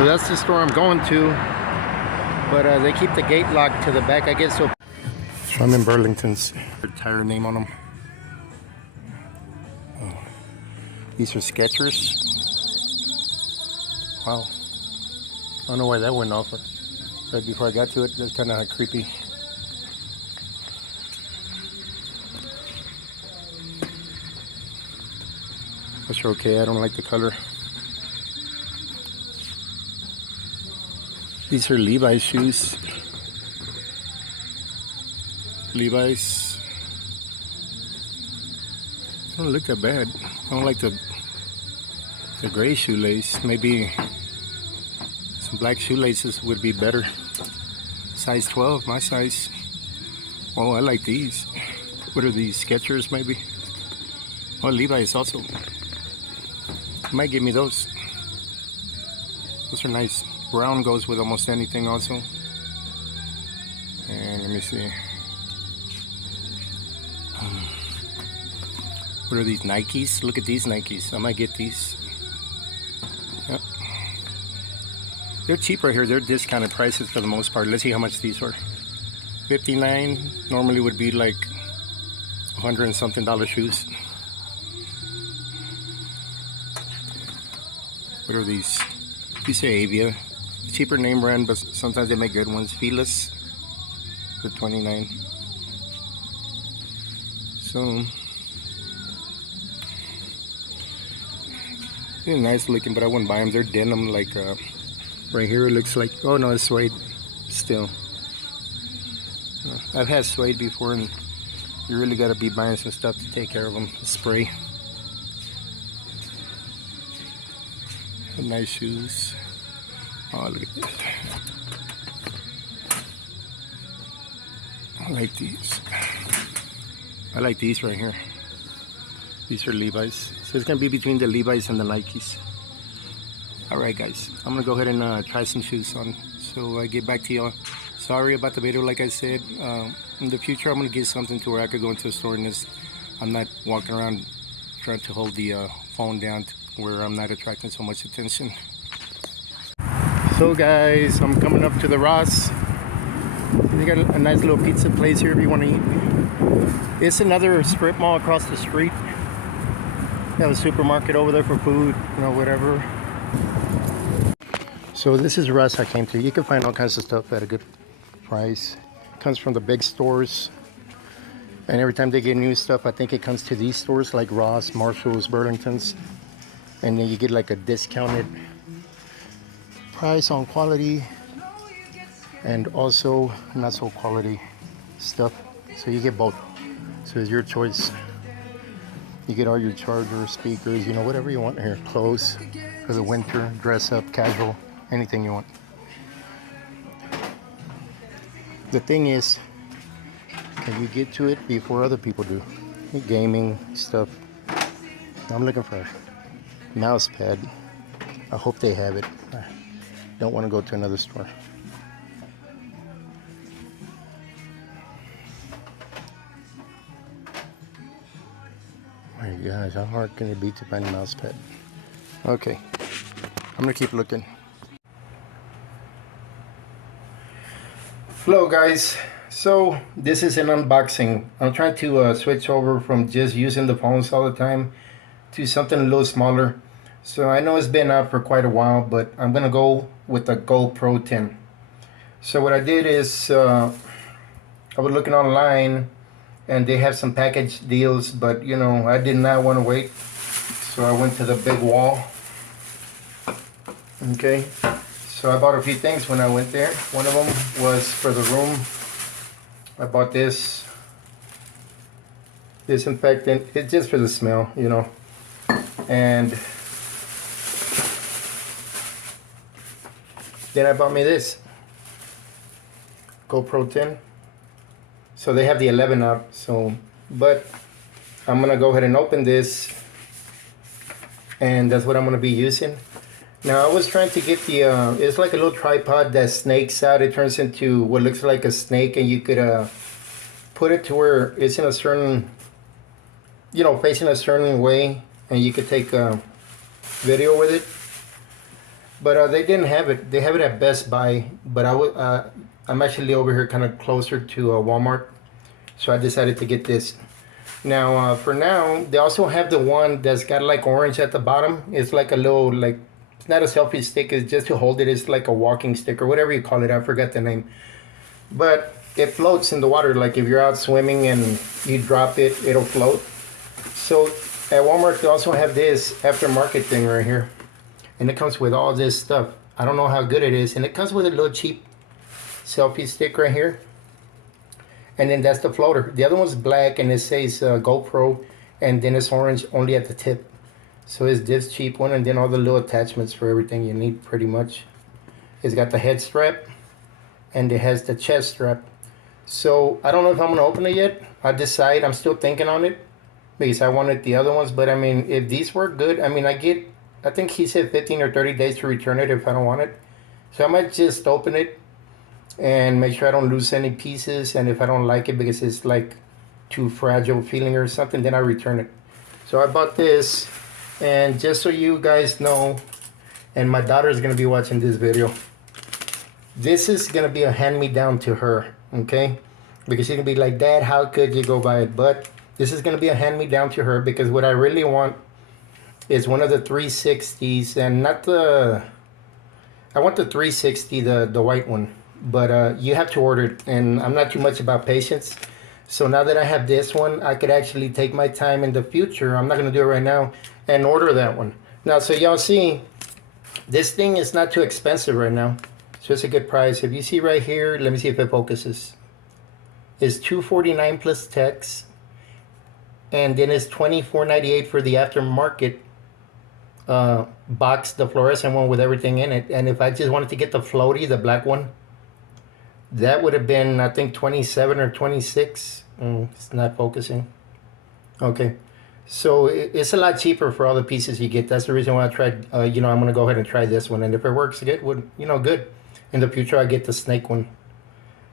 So that's the store I'm going to, but they keep the gate locked to the back, I guess. So I'm in Burlington's. Tire name on them. Oh. These are Skechers. Wow. I don't know why that went off right before I got to it. That's kind of creepy. That's okay. I don't like the color. These are Levi's shoes. Levi's. Don't look that bad. I don't like the gray shoelace. Maybe some black shoelaces would be better. Size 12, my size. Oh, I like these. What are these? Skechers, maybe? Oh, Levi's also. Might give me those. Those are nice. Brown goes with almost anything also. And let me see. What are these? Nikes? Look at these Nikes. I might get these. Yep. They're cheap right here. They're discounted prices for the most part. Let's see how much these are. $59. Normally would be like $100 and something shoes. What are these? These say Avia. Cheaper name brand, but sometimes they make good ones. Feeless for $29. So they're nice looking, but I wouldn't buy them. They're denim, like right here it looks like. Oh no, it's suede still. I've had suede before, and you really got to be buying some stuff to take care of them. Spray. Nice shoes. Oh, look at this. I like these. I like these right here. These are Levi's. So it's gonna be between the Levi's and the Nikes. Alright guys, I'm gonna go ahead and try some shoes on. So I get back to y'all. Sorry about the video, like I said. In the future I'm gonna get something to where I could go into a store and I'm not walking around trying to hold the phone down to where I'm not attracting so much attention. So guys, I'm coming up to the Ross. They got a nice little pizza place here if you want to eat. It's another strip mall across the street. They have a supermarket over there for food, you know, whatever. So this is Ross I came to. You can find all kinds of stuff at a good price. It comes from the big stores. And every time they get new stuff, I think it comes to these stores like Ross, Marshall's, Burlington's. And then you get like a discounted price on quality and also not so quality stuff. So you get both. So it's your choice. You get all your chargers, speakers, you know, whatever you want here. Clothes for the winter, dress up, casual, anything you want. The thing is, can you get to it before other people do? Gaming stuff. I'm looking for a mouse pad. I hope they have it. I don't want to go to another store. My gosh, how hard can it be to find a mouse pad? Okay, I'm gonna keep looking. Hello guys, so this is an unboxing. I'm trying to switch over from just using the phones all the time to something a little smaller. So I know it's been out for quite a while, but I'm gonna go with the GoPro 10. So what I did is I was looking online and they have some package deals, but you know, I did not want to wait, so I went to the big wall. Okay, so I bought a few things when I went there. One of them was for the room. I bought this disinfectant. It's just for the smell, you know. And then I bought me this GoPro 10. So they have the 11 out, so, but I'm gonna go ahead and open this, and that's what I'm gonna be using. Now I was trying to get the, it's like a little tripod that snakes out. It turns into what looks like a snake, and you could put it to where it's in a certain, you know, facing a certain way, and you could take a video with it. But they didn't have it. They have it at Best Buy, but I'm actually over here kind of closer to Walmart, so I decided to get this. Now, for now, they also have the one that's got like orange at the bottom. It's like a little, like, it's not a selfie stick, it's just to hold it. It's like a walking stick or whatever you call it. I forgot the name. But it floats in the water. Like if you're out swimming and you drop it, it'll float. So at Walmart, they also have this aftermarket thing right here. And it comes with all this stuff. I don't know how good it is. And it comes with a little cheap selfie stick right here. And then that's the floater. The other one's black and it says GoPro, and then it's orange only at the tip. So it's this cheap one, and then all the little attachments for everything you need pretty much. It's got the head strap and it has the chest strap. So I don't know if I'm gonna open it yet. I decide, I'm still thinking on it because I wanted the other ones. But I mean, if these work good, I mean, I think he said 15 or 30 days to return it if I don't want it. So I might just open it and make sure I don't lose any pieces. And if I don't like it because it's like too fragile feeling or something, then I return it. So I bought this, and just so you guys know, and my daughter is gonna be watching this video, this is gonna be a hand-me-down to her, okay? Because she's gonna be like, Dad, how could you go buy it? But this is gonna be a hand-me-down to her because what I really want is one of the 360s, and not the, I want the 360, the white one. But you have to order it, and I'm not too much about patience. So now that I have this one, I could actually take my time in the future. I'm not going to do it right now and order that one. Now, so y'all see, this thing is not too expensive right now. So it's a good price. If you see right here, let me see if it focuses. It's $249 plus tax. And then it's $24.98 for the aftermarket box, the fluorescent one with everything in it. And if I just wanted to get the floaty, the black one, that would have been, I think, 27 or 26. It's not focusing. Okay. So it's a lot cheaper for all the pieces you get. That's the reason why I tried, I'm going to go ahead and try this one. And if it works good, good. In the future, I get the snake one.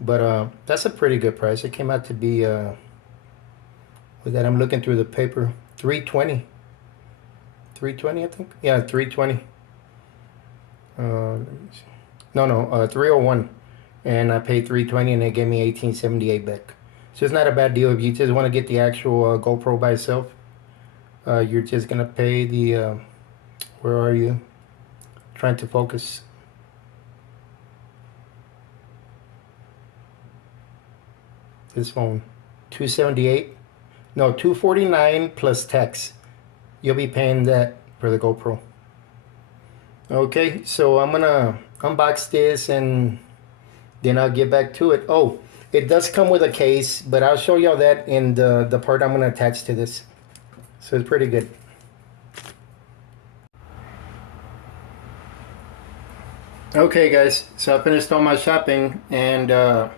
But that's a pretty good price. It came out to be, with that, I'm looking through the paper, $320. $320, I think. Yeah, $320. Let me see. No, $301. And I paid $320, and they gave me $18.78 back. So it's not a bad deal. If you just want to get the actual GoPro by itself, you're just gonna pay the where are you? Trying to focus. This phone, $278. No, $249 plus tax. You'll be paying that for the GoPro. Okay, so I'm gonna unbox this and then I'll get back to it. Oh, it does come with a case, but I'll show y'all that in the part I'm going to attach to this. So it's pretty good. Okay, guys. So I finished all my shopping, and I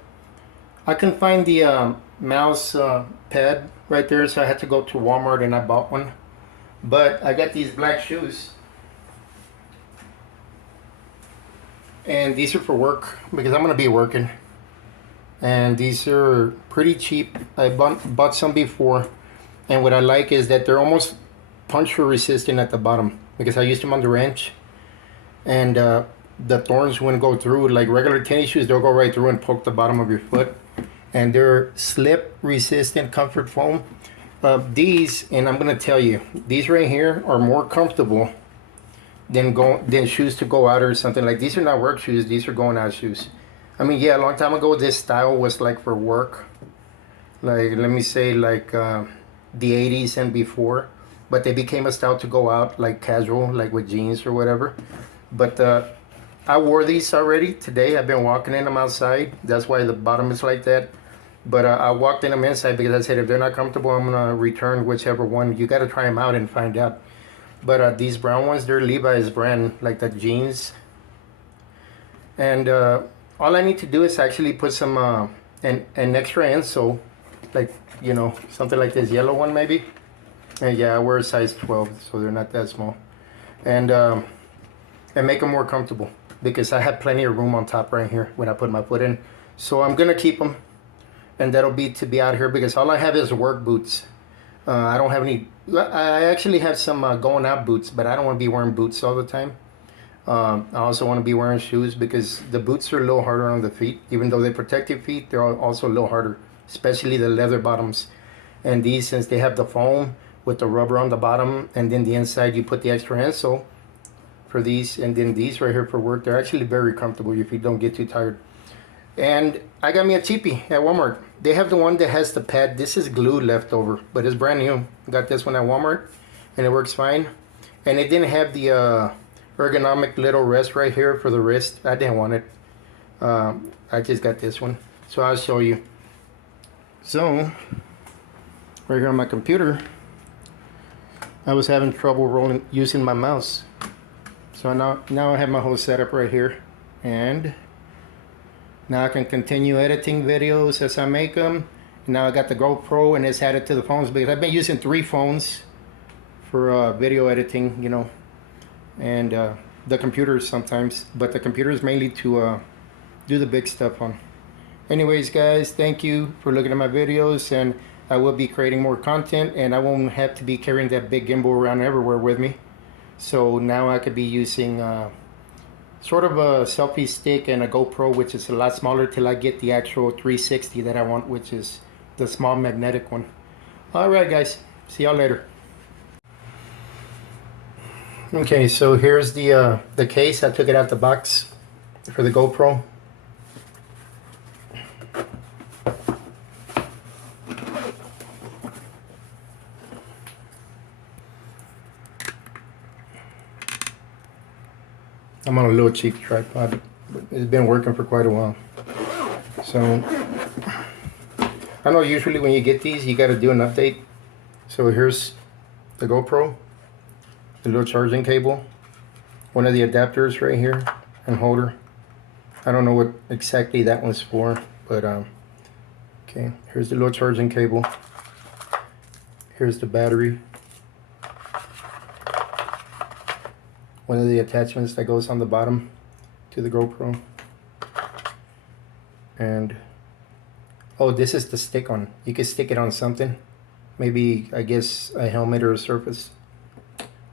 couldn't find the mouse pad right there, so I had to go to Walmart and I bought one. But I got these black shoes. And these are for work because I'm going to be working. And these are pretty cheap. I bought some before. And what I like is that they're almost puncture resistant at the bottom. Because I used them on the ranch. And the thorns wouldn't go through. Like regular tennis shoes, they'll go right through and poke the bottom of your foot. And they're slip resistant comfort foam. These, and I'm going to tell you, these right here are more comfortable than shoes to go out or something. Like, these are not work shoes, these are going out shoes. I mean, yeah, a long time ago this style was like for work, like let me say like the 80s and before, but they became a style to go out like casual, like with jeans or whatever. But I wore these already today. I've been walking in them outside, that's why the bottom is like that. But I walked in them inside because I said if they're not comfortable, I'm gonna return whichever one. You got to try them out and find out. But these brown ones, they're Levi's brand, like the jeans. And all I need to do is actually put some an extra insole, like, you know, something like this yellow one maybe. And yeah, I wear a size 12, so they're not that small. And make them more comfortable because I have plenty of room on top right here when I put my foot in. So I'm gonna keep them, and that'll be to be out here because all I have is work boots. I don't have any. I actually have some going out boots, but I don't want to be wearing boots all the time. I also want to be wearing shoes because the boots are a little harder on the feet. Even though they protect your feet, they're also a little harder, especially the leather bottoms. And these, since they have the foam with the rubber on the bottom, and then the inside you put the extra insole for these, and then these right here for work, they're actually very comfortable if you don't get too tired. And I got me a cheapie at Walmart. They have the one that has the pad. This is glue left over, but it's brand new. Got this one at Walmart, and it works fine. And it didn't have the ergonomic little rest right here for the wrist. I didn't want it. I just got this one, so I'll show you. So right here on my computer, I was having trouble using my mouse. So now I have my whole setup right here, and now I can continue editing videos as I make them. Now I got the GoPro, and it's added to the phones because I've been using 3 phones for video editing, you know, and the computers sometimes, but the computer is mainly to do the big stuff on. Anyways, guys, thank you for looking at my videos, and I will be creating more content, and I won't have to be carrying that big gimbal around everywhere with me. So now I could be using sort of a selfie stick and a GoPro, which is a lot smaller, till I get the actual 360 that I want, which is the small magnetic one. Alright guys, see y'all later. Okay, so here's the case. I took it out the box for the GoPro. I'm on a little cheap tripod, but it's been working for quite a while. So I know usually when you get these, you got to do an update. So here's the GoPro, the little charging cable, one of the adapters right here, and holder. I don't know what exactly that one's for, but okay, here's the little charging cable. Here's the battery. One of the attachments that goes on the bottom to the GoPro. And oh, this is the stick on. You can stick it on something, maybe I guess a helmet or a surface,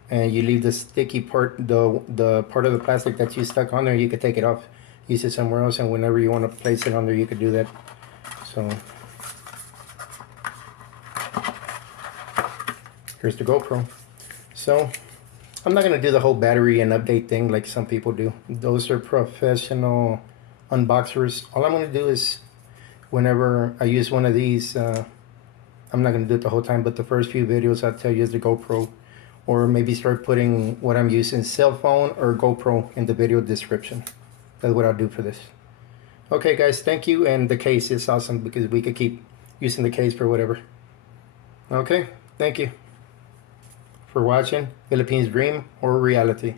and you leave the sticky part, the part of the plastic that you stuck on there, you could take it off, use it somewhere else, and whenever you want to place it on there, you could do that. So here's the GoPro. So I'm not gonna do the whole battery and update thing like some people do. Those are professional unboxers. All I'm gonna do is, whenever I use one of these, I'm not gonna do it the whole time, but the first few videos I'll tell you is the GoPro, or maybe start putting what I'm using, cell phone or GoPro, in the video description. That's what I'll do for this. Okay guys, thank you, and the case is awesome because we could keep using the case for whatever. Okay, thank you for watching Philippines Dream or Reality.